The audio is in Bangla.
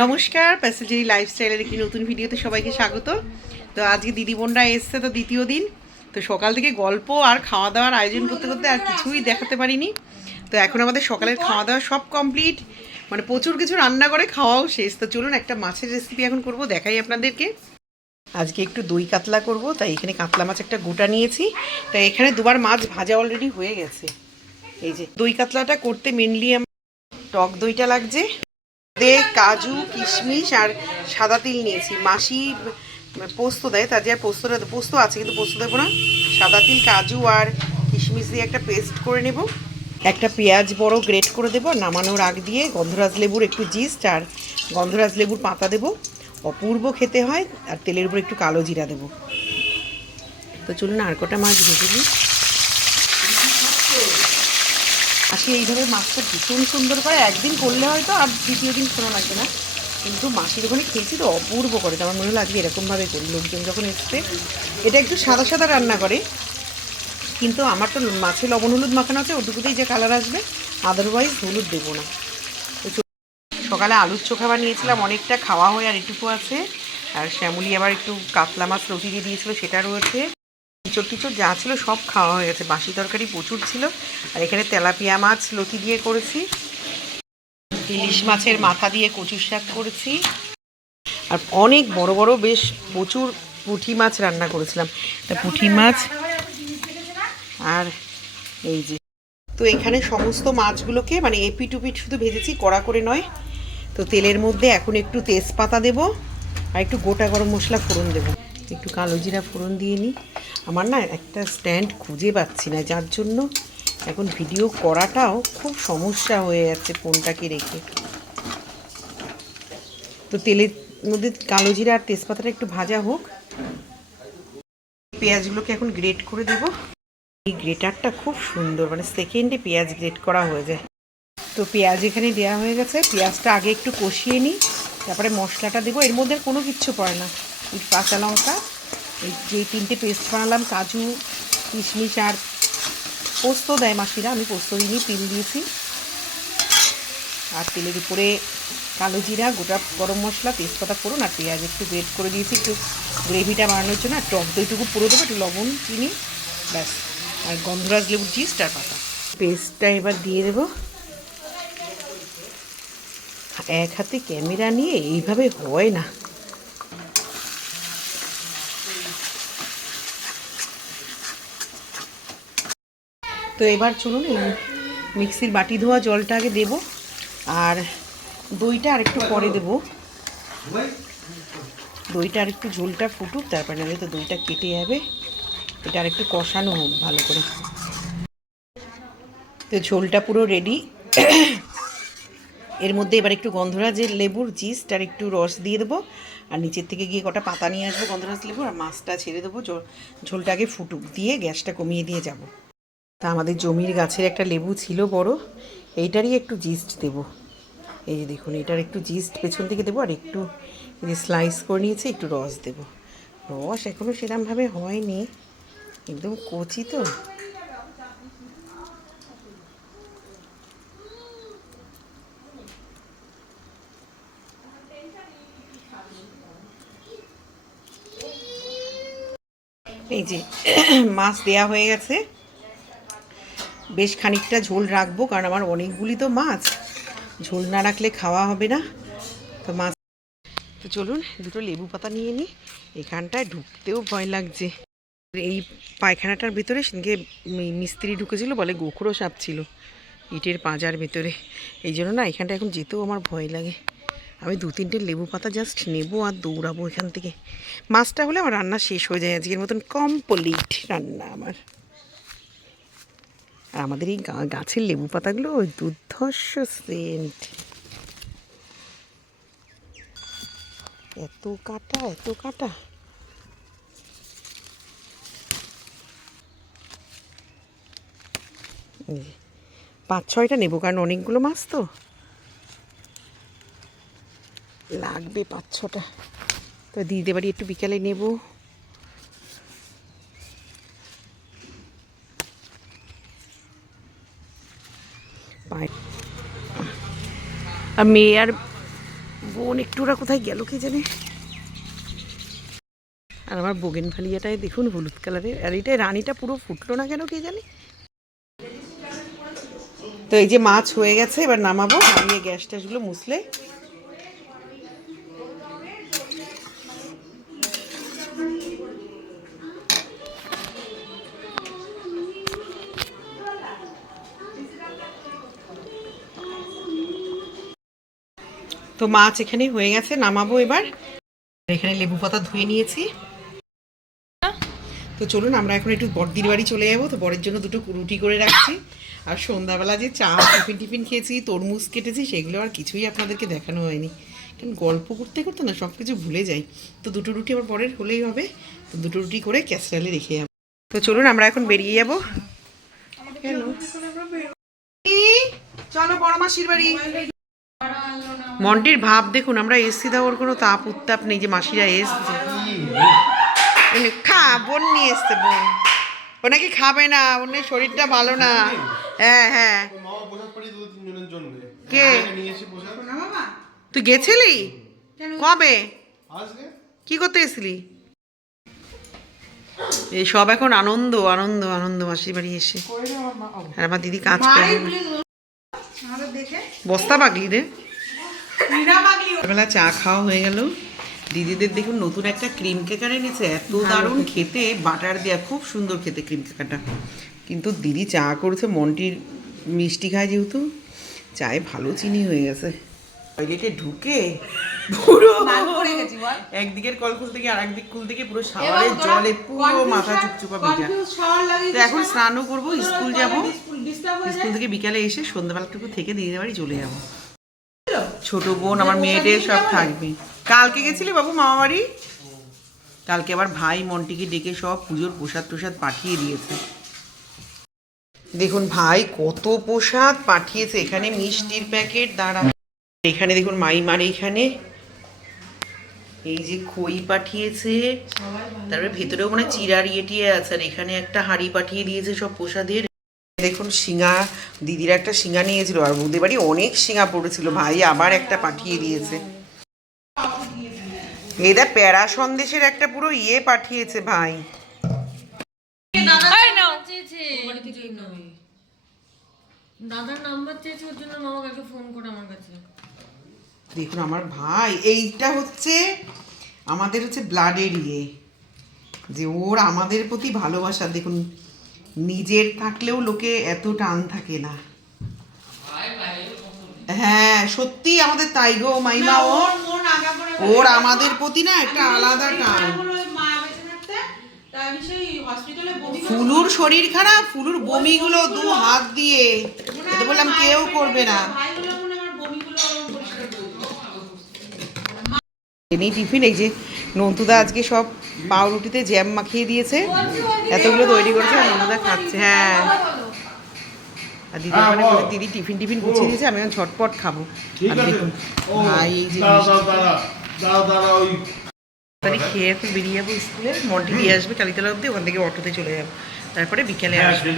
নমস্কার, প্যাসেঞ্জারি লাইফস্টাইলের একটি নতুন ভিডিওতে সবাইকে স্বাগত। তো আজকে দিদি বোনরা এসছে, তো দ্বিতীয় দিন। তো সকাল থেকে গল্প আর খাওয়া দাওয়ার আয়োজন করতে করতে আর কিছুই দেখাতে পারিনি। তো এখন আমাদের সকালের খাওয়া দাওয়া সব কমপ্লিট, মানে প্রচুর কিছু রান্না করে খাওয়াও শেষ। তো চলুন একটা মাছের রেসিপি এখন করব, দেখাই আপনাদেরকে। আজকে একটু দই কাতলা করব, তাই এখানে কাতলা মাছ একটা গোটা নিয়েছি। তাই এখানে দুবার মাছ ভাজা অলরেডি হয়ে গেছে। এই যে দই কাতলাটা করতে মেনলি আমার টক দইটা লাগছে, কাজু কিশমিশ আর সাদা তিল নিয়েছি। মাসি পোস্ত দেয়, তার যে আর পোস্ত আছে, কিন্তু পোস্ত দেবো না। সাদা তিল, কাজু আর কিশমিশ দিয়ে একটা পেস্ট করে নেব। একটা পেঁয়াজ বড় গ্রেট করে দেবো। নামানোর আগ দিয়ে গন্ধরাজ লেবুর একটু জিস্ট আর গন্ধরাজ লেবুর পাতা দেবো, অপূর্ব খেতে হয়। আর তেলের উপর একটু কালো জিরা দেবো। তো চলুন আর কটা মাছ ভেজে নিই। মাসি এইভাবে মাছটা ভীষণ সুন্দর করে, একদিন করলে হয়তো আর দ্বিতীয় দিন শোনা লাগবে না, কিন্তু মাসির ওখানে খেয়েছি তো অপূর্ব করে। তো আমার মনে লাগবে এরকমভাবে করি, লোকজন যখন এসছে। এটা একটু সাদা সাদা রান্না করে, কিন্তু আমার তো মাছে লবণ হলুদ মাখানো আছে, ওটুকুতেই যে কালার আসবে, আদারওয়াইজ হলুদ দেবো না। তো সকালে আলুর চোখা বানিয়েছিলাম, অনেকটা খাওয়া হয়ে আর এটুকু আছে। আর শ্যামলি আবার একটু কাতলা মাছ রুটি দিয়ে দিয়েছিলো, সেটা রয়েছে। টিচর টিচর যা ছিল সব খাওয়া হয়ে গেছে। বাসি তরকারি প্রচুর ছিল। আর এখানে তেলাপিয়া মাছ লতি দিয়ে করেছি, ইলিশ মাছের মাথা দিয়ে কচুর শাক করেছি, আর অনেক বড় বড় বেশ প্রচুর পুঁটি মাছ রান্না করেছিলাম। তা পুঁটি মাছ আর এই যে। তো এখানে সমস্ত মাছগুলোকে মানে এপিট উপিট শুধু ভেজেছি, কড়া করে নয়। তো তেলের মধ্যে এখন একটু তেজপাতা দেব আর একটু গোটা গরম মশলা ফোড়ন দেব, একটু কালো জিরা ফোড়ন দিয়ে নিই। আমার না একটা স্ট্যান্ড খুঁজে পাচ্ছি না, যার জন্য এখন ভিডিও করাটাও খুব সমস্যা হয়ে যাচ্ছে ফোনটাকে রেখে। তো তেলের মধ্যে কালো জিরা আর তেজপাতাটা একটু ভাজা হোক। পেঁয়াজগুলোকে এখন গ্রেট করে দেব। এই গ্রেটারটা খুব সুন্দর, মানে সেকেন্ডে পেঁয়াজ গ্রেট করা হয়ে যায়। তো পেঁয়াজ এখানে দেওয়া হয়ে গেছে। পেঁয়াজটা আগে একটু কষিয়ে নিই, তারপরে মশলাটা দেবো। এর মধ্যে কোনো কিচ্ছু পড়ে না, এই কাঁচা লঙ্কা, এই যে তিনটে পেস্ট বানালাম, কাজু কিশমিশ আর পোস্ত দেয় মাসিরা, আমি পোস্ত দিইনি, তিল দিয়েছি। আর তেলের উপরে কালো জিরা, গোটা গরম মশলা, তেজপাতা ফোড়ন আর পেঁয়াজ একটু গ্রেট করে দিয়েছি একটু গ্রেভিটা বানানোর জন্য। আর টক দইটুকু পুরো দেবো, একটু লবণ চিনি, ব্যাস। আর গন্ধরাজ লেবুর জিস্ট আর পাতা। পেস্টটা এবার দিয়ে দেবো। এক হাতে ক্যামেরা নিয়ে এইভাবে হয় না। তো এবার চলুন মিক্সির বাটি ধোয়া জলটা আগে দেবো, আর দইটা আরেকটু পরে দেবো। দইটা আরেকটু ঝোলটা ফুটুক, তারপরে নাহলে তো দইটা কেটে যাবে। এটা আরেকটু কষানো হোক ভালো করে। তো ঝোলটা পুরো রেডি। এর মধ্যে এবার একটু গন্ধরাজের লেবুর জিস্ট আর একটু রস দিয়ে দেবো। আর নিচের থেকে গিয়ে কটা পাতা নিয়ে আসবো গন্ধরাজ লেবু, আর মাছটা ছেড়ে দেবো। ঝোলটাকে ফুটুক, দিয়ে গ্যাসটা কমিয়ে দিয়ে যাব। তা আমাদের জমির গাছের একটা লেবু ছিল বড়, এইটারই একটু জিস্ট দেবো। এই যে দেখুন, এটার একটু জিস্ট পেছন থেকে দেবো, আর একটু এই যে স্লাইস করে নিয়েছি, একটু রস দেবো। রস এখনও সেরকমভাবে হয়নি, একদম কচি তো। এই যে মাছ দেয়া হয়ে গেছে। বেশ খানিকটা ঝোল রাখবো, কারণ আমার অনেকগুলি তো মাছ, ঝোল না রাখলে খাওয়া হবে না। তো মাছ, তো চলুন দুটো লেবু পাতা নিয়ে নিই। এখানটায় ঢুকতেও ভয় লাগছে। এই পায়খানাটার ভিতরে সেদিকে মিস্ত্রি ঢুকেছিল, বলে গোখরো সাপ ছিল ইটের পাঁজার ভেতরে। এই জন্য না এখানটা এখন যেতেও আমার ভয় লাগে। আমি দু তিনটে লেবু পাতা জাস্ট নেবো আর দৌড়াবো এখান থেকে। মাছটা হলে আমার রান্না শেষ হয়ে যায়, আজকের মতন কমপ্লিট রান্না আমার। আর আমাদের এই গাছের লেবু পাতাগুলো দুর্ধর্ষ সেন্ট। এত কাটা, এত কাটা। পাঁচ ছয়টা নেবো, কারণ অনেকগুলো মাছ তো লাগবে, পাঁচ ছটা। তো দিদিদের বাড়ি একটু বিকালে নেব। আর মেয়ে আর বোন একটু ওরা কোথায় গেল কে জানে। আর আমার বোগেনভ্যালিয়াটায় দেখুন হলুদ কালারের, আর এটাই রানীটা পুরো ফুটলো না কেন কে জানে। তো এই যে মাছ হয়ে গেছে, এবার নামাবো, নামিয়ে গ্যাস ট্যাসগুলো মুছলে। তো মাছ এখানে হয়ে গেছে, নামাবো এবার। এখানে লেবু পাতা ধুয়ে নিয়েছি। তো চলুন আমরা এখন একটু বড়দির বাড়ি চলে যাবো। তো বরের জন্য দুটো রুটি করে রাখছি। আর সন্ধ্যাবেলা যে চা টিফিন খেয়েছি, তরমুজ কেটেছি, সেগুলো আর কিছুই আপনাদেরকে দেখানো হয়নি, কারণ গল্প করতে করতে না সব কিছু ভুলে যাই। তো দুটো রুটি আমার পরের হলেই হবে। তো দুটো রুটি করে ক্যাসেরালে রেখে যাবো। তো চলুন আমরা এখন বেরিয়ে যাবো। চলো বড় মাসির বাড়ি। মন্টির ভাব দেখুন, আমরা এসছি তা ওর কোনো তাপ উত্তাপ নেই যে মাসিরা এসছে। খা, বোন নিয়ে এসছে বোন। ও নাকি খাবে না, ওর নাকি শরীরটা ভালো না। হ্যাঁ হ্যাঁ। কে? তুই গেছিলি কবে? কি করতে এসেছিলি? এই সব এখন আনন্দ আনন্দ আনন্দ মাসির বাড়ি এসে। আর আমার দিদি কাজ করে। বস্তা পাগলি রে। বেলা চা খাওয়া হয়ে গেল। দিদিদের দেখুন নতুন একটা ক্রিম কেকার এনেছে, এত দারুণ খেতে, বাটার দেওয়া, খুব সুন্দর খেতে ক্রিম কেকারটা। কিন্তু দিদি চা করেছে, মন্টির মিষ্টি খায় যেহেতু, চায়ে ভালো চিনি হয়ে গেছে। টয়লেটে ঢুকে পুরো একদিকের কল খুলতে গিয়ে আর একদিক খুলতে গিয়ে পুরো শাওয়ারের জলে পুরো মাথা চুপচুপা ভিজা। তো এখন স্নানও করবো, স্কুল যাব। স্কুল থেকে বিকালে এসে সন্ধ্যাবেলাটুকু থেকে দিদিদের বাড়ি চলে যাবো। ছোট বোন আমার মেয়েদের সব থাকবে। কালকে গেছিলি বাবু মামা বাড়ি? কালকে আবার ভাই মন্টিকে ডেকে সব পুজোর প্রসাদ টোসাদ পাঠিয়ে দিয়েছে। দেখুন ভাই কত প্রসাদ পাঠিয়েছে। এখানে মিষ্টির প্যাকেট, দাঁড়া, এখানে দেখুন মাইমার এইখানে এই যে খই পাঠিয়েছে, তারপরে ভেতরেও মানে চিড়ার ইয়ে আছে। আর এখানে একটা হাঁড়ি পাঠিয়ে দিয়েছে সব প্রসাদের। দেখুন শিঙা, দিদিরা একটা শিঙা নিয়েছিল, আর বৌদের বাড়ি অনেক শিঙা পড়েছিল, ভাই আবার একটা পাঠিয়ে দিয়েছে। এইটা প্যারা সন্দেশের একটা পুরো ইয়ে পাঠিয়েছে ভাই। দাদার নাম্বার চেয়েছে, ওর জন্য মামা কালকে ফোন করে আমার কাছে। দেখুন আমার ভাই, এইটা হচ্ছে আমাদের হচ্ছে ব্লাডের ইয়ে, যে ওর আমাদের প্রতি ভালোবাসা। দেখুন নিজের থাকলেও লোকে এত টান থাকে না। হ্যাঁ সত্যি আমাদের তাই গো মাইমা, ওর আমাদের প্রতি না একটা আলাদা টান। ফুলুর শরীর খারাপ, ফুলুর বমিগুলো 2 হাত দিয়ে, এটা বললাম কেউ করবে না। এমনি টিফিন এই যে নন্তুদা আজকে সব পাউরুটিতে জ্যাম মাখিয়ে দিয়েছে, এতগুলো তৈরি করেছে, আর নন্তুদা খাচ্ছে। হ্যাঁ, আর দিদি মানে দিদি টিফিন গুছিয়ে দিয়েছে, আমি এখন ঝটপট খাবো। আর দেখুন ভাই এই যে খেয়ে এখন বেরিয়ে যাবো স্কুলে। মন্টি দিয়ে আসবে কালীতলা অব্দি, ওখান থেকে অটোতে চলে যাবো, তারপরে বিকেলে আসবে।